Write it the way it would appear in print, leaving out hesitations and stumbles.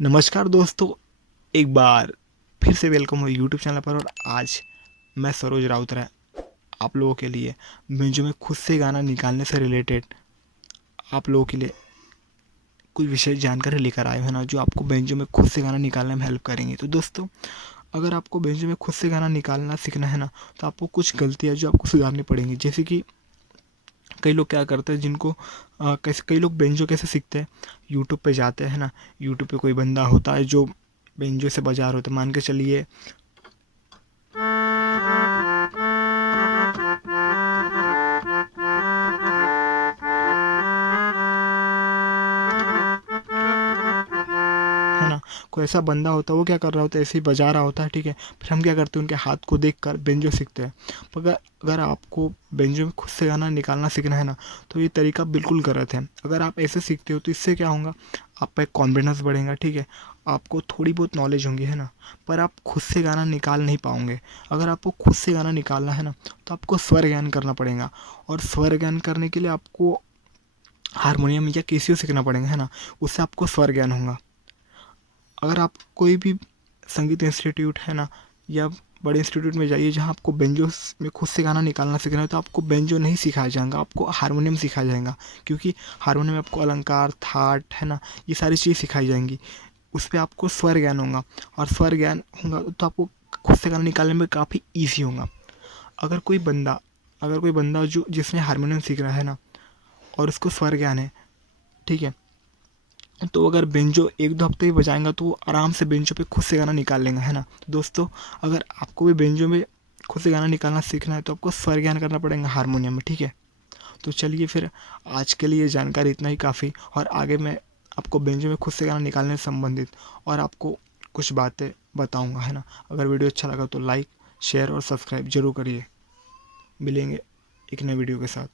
नमस्कार दोस्तों, एक बार फिर से वेलकम हो यूट्यूब चैनल पर। और आज मैं सरोज राउतरा आप लोगों के लिए बेंजो में खुद से गाना निकालने से रिलेटेड आप लोगों के लिए कुछ विशेष जानकारी लेकर आए हैं ना, जो आपको बेंजो में खुद से गाना निकालने में हेल्प करेंगे। तो दोस्तों, अगर आपको बेंजो में खुद से गाना निकालना सीखना है ना, तो आपको कुछ गलतियाँ जो आपको सुधारनी पड़ेंगी। जैसे कि कई लोग क्या करते हैं, जिनको कैसे कई लोग बेंजो कैसे सीखते हैं, यूट्यूब पे जाते हैं ना। यूट्यूब पे कोई बंदा होता है जो बेंजो से बजा रहे होते हैं, मान के चलिए है ना। कोई ऐसा बंदा होता है, वो क्या कर रहा होता है, ऐसे ही बजा रहा होता है, ठीक है। फिर हम क्या करते हैं, उनके हाथ को देख कर बेंजो सीखते हैं। पर अगर आपको बेंजो में खुद से गाना निकालना सीखना है ना, तो ये तरीका बिल्कुल गलत है। अगर आप ऐसे सीखते हो तो इससे क्या होगा, आपका एक कॉन्फिडेंस बढ़ेगा, ठीक है। आपको थोड़ी बहुत नॉलेज होंगी, है ना। पर आप खुद से गाना निकाल नहीं पाओगे। अगर आपको खुद से गाना निकालना है ना, तो आपको स्वर ज्ञान करना पड़ेगा। और स्वर ज्ञान करने के लिए आपको हारमोनियम या कैसियो सीखना पड़ेगा, है ना। उससे आपको स्वर ज्ञान होगा। अगर आप कोई भी संगीत इंस्टीट्यूट है ना, या बड़े इंस्टीट्यूट में जाइए जहाँ आपको बेंजो में खुद से गाना निकालना सीखना है, तो आपको बेंजो नहीं सिखाया जाएगा, आपको हारमोनियम सिखाया जाएगा। क्योंकि हारमोनियम में आपको अलंकार, थाट, है ना, ये सारी चीज़ सिखाई जाएंगी। उस पर आपको स्वर ज्ञान होगा। और स्वर ज्ञान होगा तो आपको खुद से गाना निकालने में काफ़ी ईजी होगा। अगर कोई बंदा अगर कोई बंदा जो जिसने हारमोनियम सीख रहा है ना, और उसको स्वर ज्ञान है, ठीक है, तो अगर बेंजो एक दो हफ्ते ही बजाएगा तो वो आराम से बेंजो पे खुद से गाना निकाल लेंगे, है ना। तो दोस्तों, अगर आपको भी बेंजो में खुद से गाना निकालना सीखना है, तो आपको स्वर ज्ञान करना पड़ेगा हारमोनियम में, ठीक है। तो चलिए फिर, आज के लिए जानकारी इतना ही काफ़ी। और आगे मैं आपको बेंजो में खुद से गाना निकालने से संबंधित और आपको कुछ बातें बताऊंगा, है ना। अगर वीडियो अच्छा लगा तो लाइक, शेयर और सब्सक्राइब जरूर करिए। मिलेंगे एक नए वीडियो के साथ।